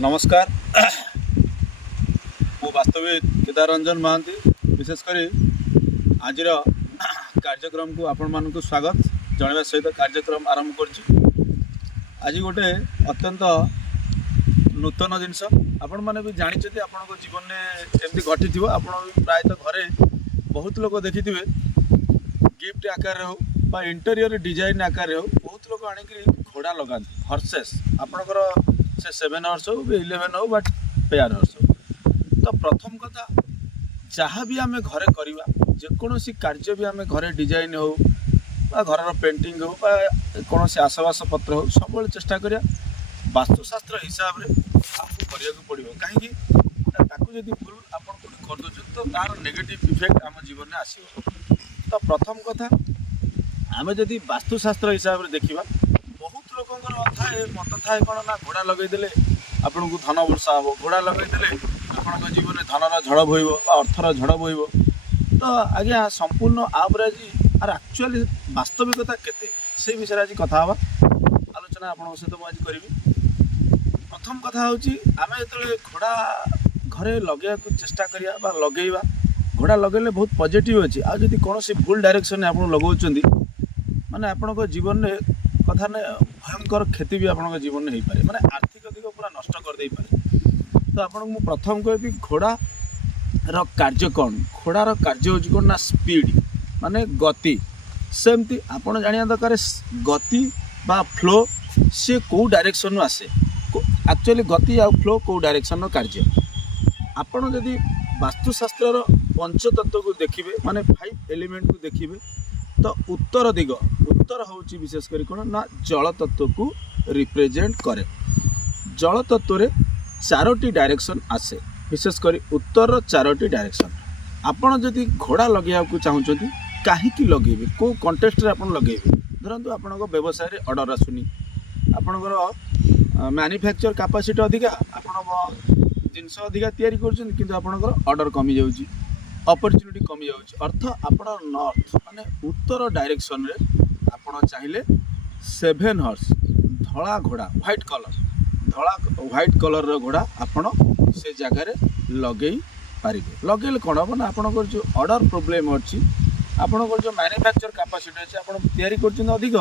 नमस्कार मु वास्तविक केदार रंजन महांती विशेषकर आज कार्यक्रम को आपण मान स्वागत जनवा सहित कार्यक्रम आरंभ कर आज गोटे अत्यंत नूतन जिनस आपण मैंने भी जानते आपण जीवन में एमती घटी थी आप प्रायतः घरे बहुत लोग देखि थे गिफ्ट आकार हो बा इंटेरियर डिजाइन आकार हो बहुत लोग आणिक घोड़ा लगा हर्सेस आपणकर से 7 हॉर्स हो 11 हो बट पेयर हॉर्स हो। तो प्रथम कथा जहाँ भी आम घरे करवा जेकोसी कार्य भी आम घरे डिजाइन हो बा घर पेंटिंग हो बा कौन से आसबास पत्र हो सब चेष्टा करिया वास्तुशास्त्र हिसाब से आपको करने पड़ो कहीं जब भूल आप करदे तो तार नेगेटिव इफेक्ट आम जीवन में आसो। तो प्रथम कथा आम जदि वास्तुशास्त्र हिसाब से देखा बहुत लोक थाए मत थाए कौन ना घोड़ा लगेदे आपन को धन वर्षा हो घोड़ा लगेदे आप जीवन में धनर झड़ बोब अर्थर झड़ बोब। तो आज्ञा संपूर्ण आवरेज आर एक्चुअली वास्तविकता केते से विषय आज कथा आलोचना आप सहित मुझे करी। प्रथम कथा हूँ आम जो घोड़ा घरे लगे चेष्टा करा लगेवा घोड़ा लगेले बहुत पॉजिटिव अच्छी आज कौन भूल डायरेक्शन आप लगाउछंदी माने आपण जीवन में कथा ने भयंकर क्षति भी आपण जीवन में हो पारे माने आर्थिक दिग पूरा नष्ट कर दे पारे। तो आपन को प्रथम कहबी घोड़ा रो कार्य कौन घोड़ा रो कार्य हो कौन ना स्पीड माने गति सेमती आपन जानिया दरकार गति बा फ्लो से को डायरेक्शन आसे एक्चुअली गति आ फ्लो को डायरेक्शन रो कार्य आपन जदि वास्तुशास्त्र रो पंचतत्व को देखिबे माने 5 एलिमेंट को देखिबे तो उत्तर दिग उत्तर हूँ विशेषकर कौन ना जल तत्व को रिप्रेजेंट करे जल तत्व रे 4टी डायरेक्शन आसे विशेषकर उत्तर 4टी डायरेक्शन आपड़ जदि घोड़ा लगे चाहते कहीं लगे कौ कंटेस्ट रे आपन लगे धरतु आपण व्यवसाय रे ऑर्डर आसुनी आपणकर मैन्युफैक्चर कैपेसिटी अधिका आपण जिनस अधिका तैयारी कर ऑर्डर कमी जाउची अपॉर्चुनिटी कमी जाउची अर्थ आपण नॉर्थ माने उत्तर डायरेक्शन रे आपण चाहिए 7 हॉर्स धला घोड़ा व्हाइट कलर धला व्हाइट कलर रो घोड़ा आपण से जगह लगे पारे लगे कौन हम ना आप जो ऑर्डर प्रोब्लेम अच्छी आपंकर जो मैन्युफैक्चर कैपेसिटी अच्छे आप तैयारी कर अधिक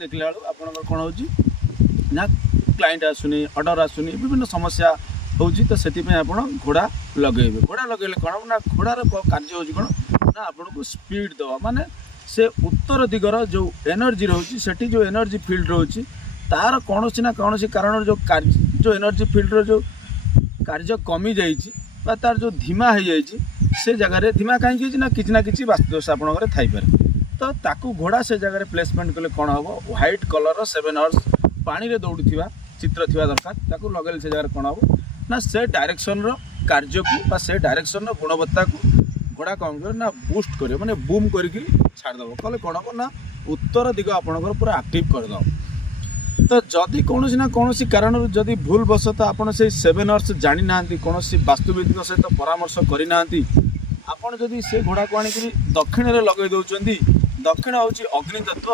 देखला आप कौन हो ना क्लाइंट आसुनी ऑर्डर आसुनी विभिन्न समस्या होची तो से आप घोड़ा लगे घोड़ा लगे कौन ना घोड़ार कार्य हो कौन ना आपन को स्पीड दवा माने से उत्तर दिगर जो एनर्जी रोची सेठी जो एनर्जी फील्ड रोची तार कौन ना कौन कारण जो एनर्जी फील्ड जो कार्य कमी जाइए बा तार जो धीमा हो जाइए से जगह धीमा कहीं ना कि वास्तुदोष आपंकर थाईपे तो ताकू घोड़ा से जगह प्लेसमेंट कले कौन हम व्हाइट कलर 7 हॉर्स पानी रे दौड़ुवा चित्र थी दरकार ताकू लगे से जगह कौन हम ना से डायरेक्शन रो कार्य को से डायरेक्शन रो गुणवत्ता को घोड़ा कौन कर ना बूस्ट कर माने बूम करके छाड़देव कले कौन हम ना उत्तर दिग आपंकर पूरा एक्टिव करदेव। तो जदि कौन ना कौन कारण जदि भूल बसत आपड़ से 7 हॉर्स जानी ना कौन वास्तुविद सहित परामर्श करना आपड़ जदि से घोड़ा को आणिक दक्षिण रे लगे दौरान दक्षिण हूँ अग्नि तत्व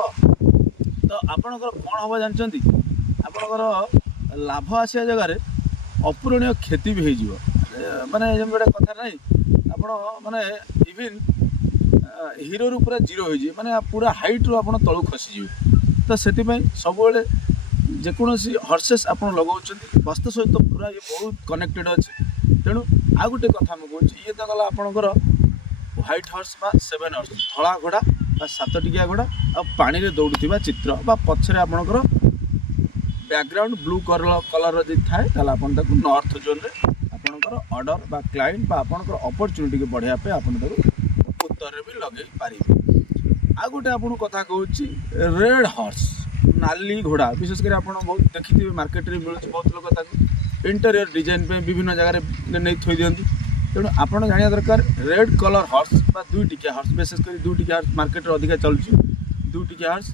तो आपणकर कौन हम जानते आपणकर लाभ आसा जगार अपूरणीय क्षति भी हो माने गोटे कथा नहीं आप माने इवन हीरो रू पूरा जीरो हो माने पूरा हाइट रू आप तलू खसीज तो से सब जेकोसी हर्सेस आप लगाउछंती वास्तु सहित पूरा ये बहुत कनेक्टेड अच्छे तेणु आ गोटे कथा मुझे कहूँ ये तो गला आपणकर व्हाइट हॉर्स बा 7 हॉर्स धला घोड़ा बा 7 टिकिया घोड़ा आ पानी रे दौड़ुवा चित्र बा पछरे आपणकर बैकग्राउंड ब्लू कलर जब थाए आपन ताकू नॉर्थ जोन रे आपणकर ऑर्डर बा क्लाइंट बा आपणकर अपॉर्चुनिटी के बढ़िया पे आपन ताकू उत्तर रे भी लगे पारिबे। आ गोटे आपन कथा कहूँ रेड हॉर्स नाली घोड़ा विशेषकर आप बहुत देखिए मार्केट में मिलूँ बहुत लोग इंटेरियर डिजाइन पे विभिन्न जगह नहीं थोई दिखती तेणु आप जाना दरकार रेड कलर हॉर्स बा 2 टिकिया हॉर्स विशेषकर 2 टिकिया हॉर्स मार्केट में अधिका चलुची 2 टिकिया हॉर्स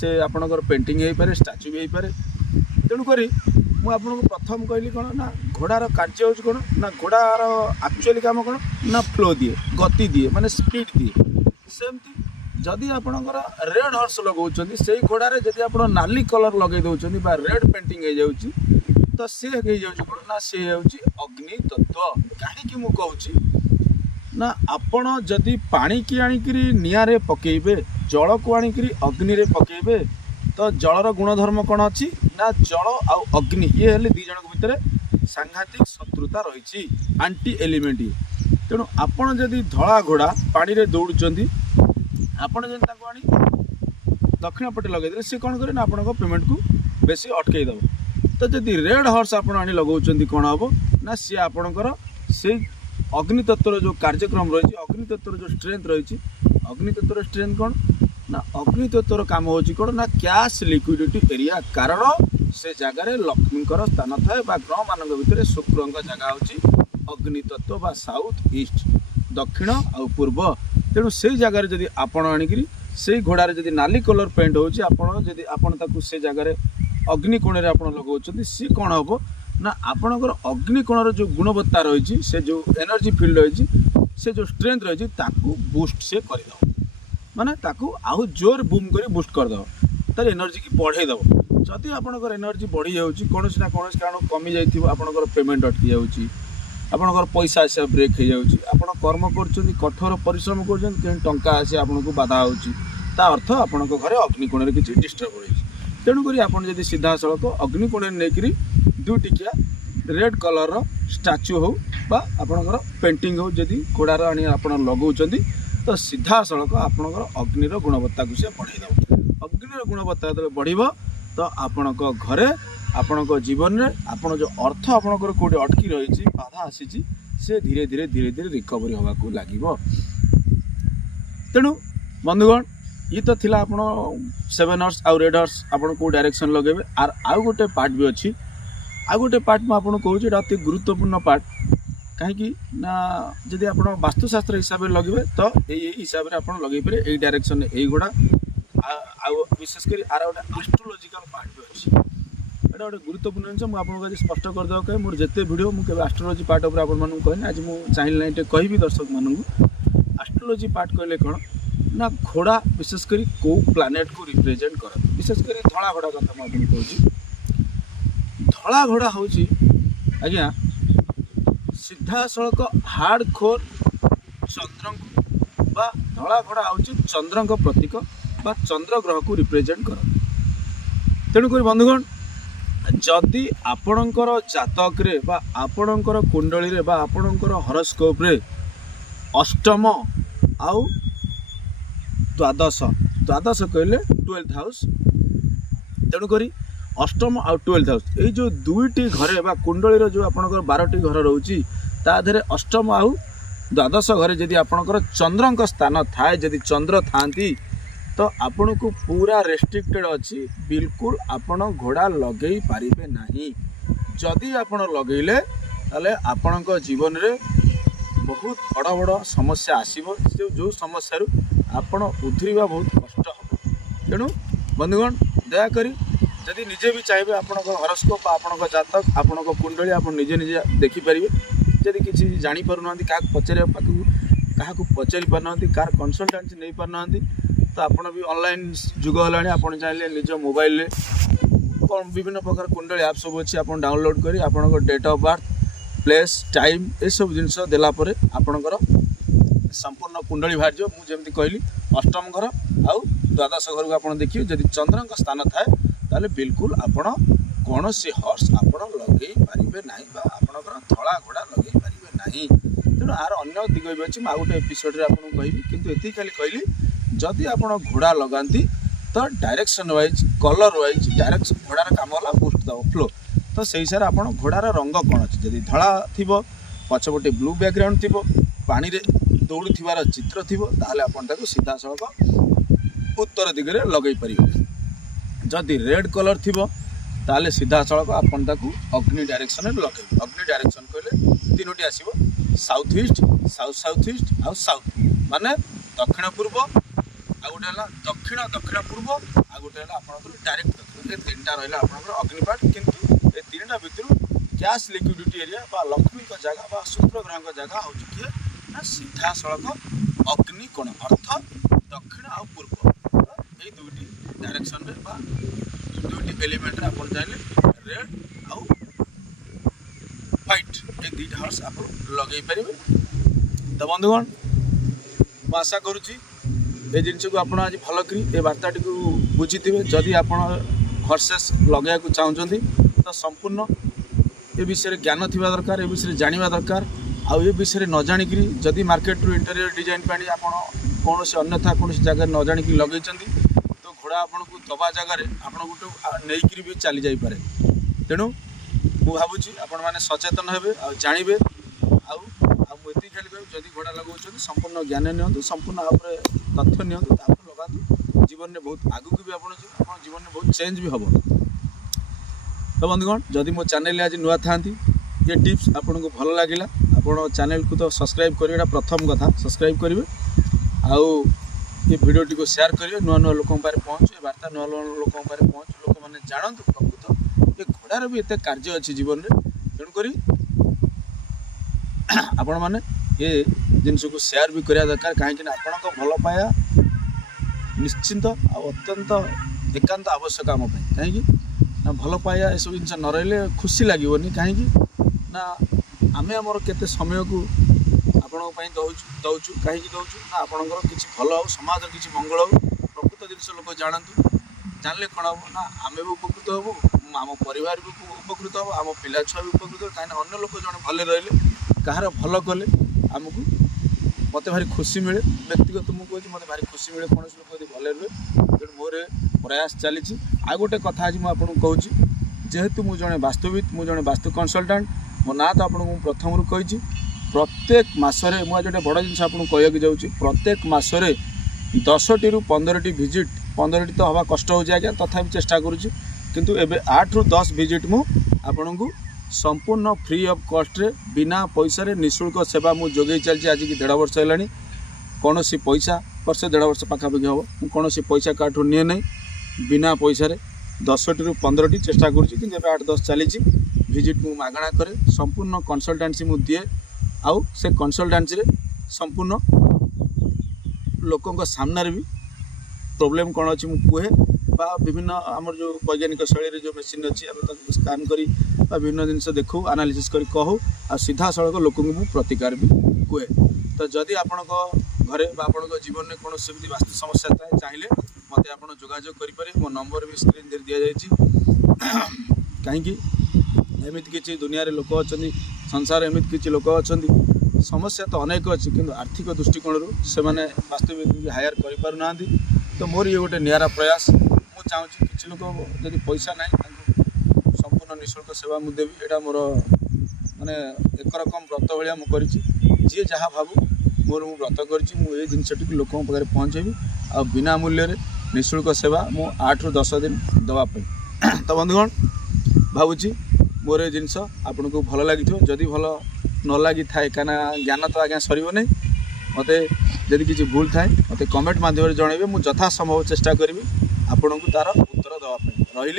से आपणकर पेंटिंग हो पारे स्टाच्यू भी हो पारे तेणुक मुझे प्रथम कहली कौन ना घोड़ार कार्य हो कौन ना घोड़ार एक्चुअली काम कौन ना फ्लो दिए गति दिए माने स्पीड दिए सेमती जदि आपणकर रेड हॉर्स लगाउछंती से घोड़ारे जदि आप नाली कलर लगे दउछंती बा रेड पेंटिंग हो जाउची तो सी कौन ना सी हूँ अग्नि तत्व। कहीं मु कहूँ ना आपण जदि पानी की आणिकी निआरे पकेबे जल को आणिकी अग्नि रे पकेबे तो जलर गुणधर्म कौन अच्छी ना जल आउ अग्नि ये हेले दी जन भितर सांघातिक शत्रुता रही आंटी एलिमेंट ये। तेणु आपण जदि धला घोड़ा पानी रे दौड़ुंट आपण जन आनी दक्षिण पटे लगे सी कौन करे ना आपण पेमेंट को बेसी अटकईदेव। तो जदि रेड हॉर्स आपण आनी लगाउछंती कौन हम ना सी आपणकर से अग्नि तत्वर जो कार्यक्रम रही अग्नि तत्वर जो स्ट्रेंथ रही अग्नि तत्वर स्ट्रेंथ कौन ना अग्नि तत्वर काम हो कौन ना कैश लिक्विडिटी एरिया कारण से जगार लक्ष्मीकर स्थान थाए ग्रह मान भितर शुक्र जगह हूँ अग्नि तत्व बा साउथ ईस्ट दक्षिण आ पूर्व। तेणु से जगार जदि आपण आणिकी से घोड़ार जदि नाली कलर पेंट होती से जगार अग्निकोण में आप लगाउछंती सी कौन हम ना आपणकर अग्निकोणर जो गुणवत्ता रही से जो एनर्जी फील्ड रही से जो स्ट्रेंथ रही बूस्ट से करदे माने ताकू आउ जोर बूम कर बूस्ट करदे तार एनर्जी की बढ़ईदेव। जदि आपणकर एनर्जी बढ़ी जाऊँगी कौन ना कौन कारण कमी जाइए आपणकर पेमेंट अटकी जाऊँगी आपणकर पैसा आसा ब्रेक हो जाऊँगी आप कर्म कर कठोर परिश्रम कर टंका आसी आपको बाधा होता अर्थ आपण घरे अग्निकोण में किसी डिस्टर्ब रही। तेणुक आप सीधा सड़क अग्निकोण नहीं दुटिकिया रेड कलर स्टाच्यू हो बा आपणकर पेंटिंग हो जदि घोड़ार आनी आप लगाउछंती तो सीधा सड़क आपणकर अग्निर गुणवत्ता को से बढ़ईदेव। अग्निर गुणवत्ता जो बढ़ तो आपण घरे आपण जीवन में आपण जो अर्थ आपणकर कौटे अटकी रही बाधा आसी से धीरे धीरे धीरे धीरे रिकवरी होगा लगे। तेणु बंधुगण ये तो थिला आपण 7 हॉर्स आउ रेड हॉर्स आपण को डायरेक्शन लगेबे आर आउ गोटे पार्ट भी अच्छी आउ गोटे पार्ट में आपको कहूँ अति गुरुत्वपूर्ण पार्ट कहीं ना जदि आप वास्तुशास्त्र हिसाब से लगे तो यही हिसाब से आप लगे पारे यही डायरेक्शन यही घोड़ा विशेषकर आर गोटे एस्ट्रोलोजिकल पार्ट भी अच्छी एटा गोटे गुरुत्वपूर्ण जिन मुझे स्पष्ट करदेव कहे मोर जिते वीडियो मुझे एस्ट्रोलोजी पार्ट उपर आपको कहनी आज मुझे चाहिए ना कहि दर्शक मानू एस्ट्रोलोजी पार्ट कहले कौन ना घोड़ा विशेषकर कौ प्लानेट को रिप्रेजेंट कर विशेषकर धला घोड़ा कथा मुझे कहूँ धला घोड़ा हूँ आज्ञा सीधा सड़क हार्ड खोर चंद्र बा धला घोड़ा हूँ चंद्र प्रतीक बा चंद्र ग्रह को रिप्रेजेंट कर। तेणुक बंधुगण जदि आपणकर जातक रे बा आपणकर कुंडली रे बा आपणकर हॉरोस्कोप रे अष्टम आउ द्वादश द्वादश कहले 12th हाउस तेणुक अष्टम आउ 12th हाउस ये जो दुईटी घरे बा कुंडली जो आपणकर 12टी घर रोची ता देहरे अष्टम आउ द्वादश घरे जदि आपणकर चंद्र स्थान थाए जदि चंद्र थांती तो आपण को पूरा रेस्ट्रिक्टेड अच्छी बिल्कुल आपण घोड़ा लगे पारे नहीं। जदि आपण लगेले ताले आपण जीवन रे बहुत बड़ बड़ समस्या आसीबो जो समस्या आपण उधरिबा बहुत कष्ट हो। तेणु बंधुगण दयाकरी जदि निजे भी चाहिए आपण हॉरोस्कोप आपण जातक आपण कुंडली आप निजे निजे देखिपारे जदि किसी जापर ना क्या पचार क्या पचारि पारना कार कनसल्टान्सी नहीं पारना तो आपड़ भी ऑनलाइन जुग है आप चाहिए निज मोबाइल कौन विभिन्न प्रकार कुंडली ऐप सब अच्छी आप डाउनलोड कर आप date of birth place time ये सब जिनस देलापर आपणकर संपूर्ण कुंडली बाहर जाओ मुझे कहली अष्टम घर आउ द्वादश घर को आप देखिए जदि चंद्र स्थान थाए ताले बिल्कुल आपण कौन सी हॉर्स आप लगे पारे ना आपणकर धला घोड़ा लगे पारे ना। तेणु आर अन्न दिग भी अच्छी मुझे गोटे एपिसोड आपको कहबी किंतु ये खाली कहली जदि आप घोड़ा लगाती तो direction wise colour wise direction घोड़ार काम है बूस्ट दब फ्लो तो से हिसाब से आप घोड़ार रंग कौन अच्छे जदि धला थी पछपटे ब्लू बैकग्राउंड थी पानी रे दौड़ुथिबार चित्र थी आप सीधा सड़क उत्तर दिगरे लगे पारे। जदि रेड कलर थी ताले सीधा सड़क आपन अग्नि डायरेक्शन लगे अग्नि डायरेक्शन कहले तीनोटी आसीबो south east south south east आउ साउथ माने दक्षिण पूर्व आ गोटे है दक्षिण दक्षिण पूर्व आ गोटे है आप डायरेक्ट दक्षिण ये तीन टा रहा आप अग्निपाठ किंतु ये तीन टा भितर कैश लिक्विडिटी एरिया बा लक्ष्मी जगह बा शुक्र ग्रह जगह हूँ किए ना सीधा सड़क अग्निकोण अर्थ दक्षिण आ पूर्व ये दुईटी डायरेक्शन में दुईटी एलिमेंट आप चाहिए रेड आउ 2टा हॉर्स आप लगे पारे। तो बंधुगण मैं आशा करुच्ची ये जिनस को आप आज भल कर ये वार्ताटी को बुझी थे। जदि आप हॉर्सेस लगे चाहते तो संपूर्ण ये विषय ज्ञान थी दरकार, ये विषय जाना दरकार। आउ ये विषय न जाणिक जदि मार्केट रू इंटेरियर डिजाइन पानी आप कौन अन्यथा कौन जगह न जाणिक लगे तो घोड़ा आपन को दबा जगार आप नहीं भी चली जापे। तेणु मु भावुँ आपण मैंने सचेतन हे आ जानवे आती खाली कह जदि घोड़ा लगे संपूर्ण ज्ञान नि संपूर्ण आप तथ्य नि लगा जीवन में बहुत आगू भी आप जीवन में बहुत चेंज भी हम। तो बंधुगण जदि मो चैनल आज नुआ था ये टिप्स आपन को भल लगे आप चैनल को तो सब्सक्राइब करेंगे, प्रथम कथा सब्सक्राइब करेंगे। आउ ये वीडियोटी को शेयर करेंगे, नुआ नुआ लोक पहुँच वार्ता नुआ नुआ लोक पहुँच लोक मैंने जानतु प्रकृत ये घोड़ार भी एत कार्य अच्छी जीवन में। तेणुक आपण मैंने ये जिनस को शेयर भी करा दरकार कहीं आपण भल पाया निश्चिंत अत्यंत एकांत आवश्यक आम कहीं भल पाया ये सब जिन न रही खुशी लगनी कहीं ना आम आमर केते समय को आपण दौचु कहीं दौचु ना आपणकर किसी भल हो समाज किसी मंगल हो प्रकृत जिन लोक जानतु जानले कौन हम ना आम भी उपकृत हबू आम परिवार भी उपकृत हम आम पिला छुआ भी उपकृत हो कहीं अन्य लोक जन भले रही कहार भल कले आमको मत भारी खुशी मिले। व्यक्तिगत मुझे कहूँ मत भारी खुशी मिले कौन लोग यदि भले रुहे। तेणु मोर प्रयास चली आ गोटे कथा आज मुझे कहूँ जेहेतु मुझे जड़े वास्तुविद मुझे जड़े वास्तु कंसल्टांट मो ना तो आपको प्रथम कही प्रत्येक मसरे मुझे गोटे बड़ जिन आपको कहक जाऊँगी प्रत्येक मसरे 10टी ରୁ 15ଟି भिजिट 15टी तो हवा कष्ट हो जाए तथापि चेष्टा करुँची किंतु एबे 8 ରୁ 10 भिजिट मु आपन को संपूर्ण फ्री ऑफ कॉस्ट रे बिना पैसा रे निःशुल्क सेवा मु जोगई चलची। आज की 1.5 वर्ष है कौन सी पैसा वर्ष 1.5 वर्ष पाखापाखि हम मुझे कौन सी पैसा काठू निए नहीं बिना पैसा रे 10टी ରୁ 15टी चेष्टा करुँची कि 8-10 चली भिजिट मु मागणा करे संपूर्ण कंसल्टेंसी मु दिए आउ से कंसल्टेंसी रे संपूर्ण लोकों सामने भी प्रोब्लेम कौन अच्छी मुझे कहे बा विभिन्न आमर जो वैज्ञानिक शैली जो मेसीन अच्छी आम स्कान करी विभिन्न जिन देखू एनालिसिस करी कहू आ सीधा सड़क लोक प्रतिकार भी कहे। तो जदि आपण घरे आपण जीवन में कौन सेमती वास्तु समस्या थाए चाहिए मत आप जोगाजोग करें। मो नंबर भी स्क्रीन दे दि जाए कहीं एमती किसी दुनिया लोक अच्छा संसार एमती किसी लोक अच्छा समस्या तो अनेक अच्छी किंतु आर्थिक दृष्टिकोण से मैंने वास्तविक हायर करना। तो मोर ये गोटे निरा प्रयास मुझे चाहूँगी किसी लोग जब पैसा ना संपूर्ण निःशुल्क सेवा मुझे देवी यहाँ मोर माने एक रकम व्रत भाया मुझे जी जहाँ भावु मोर मु व्रत कर जिनटी लोक पाखे पहुँचेबी आ बिना मूल्य निःशुल्क सेवा मु 8 ରୁ 10 दिन देवाई। तो बंधुगण भावुँ मोर ये जिनस आपन को भल लगी जदि भल न लगी थाए कहीं ज्ञान तो आज्ञा सर नहीं मत जदि किसी भूल थाए मत कमेंट माध्यम जनइबे मुझे यथा संभव चेष्टा करी आपण को तार उत्तर देवाई रही।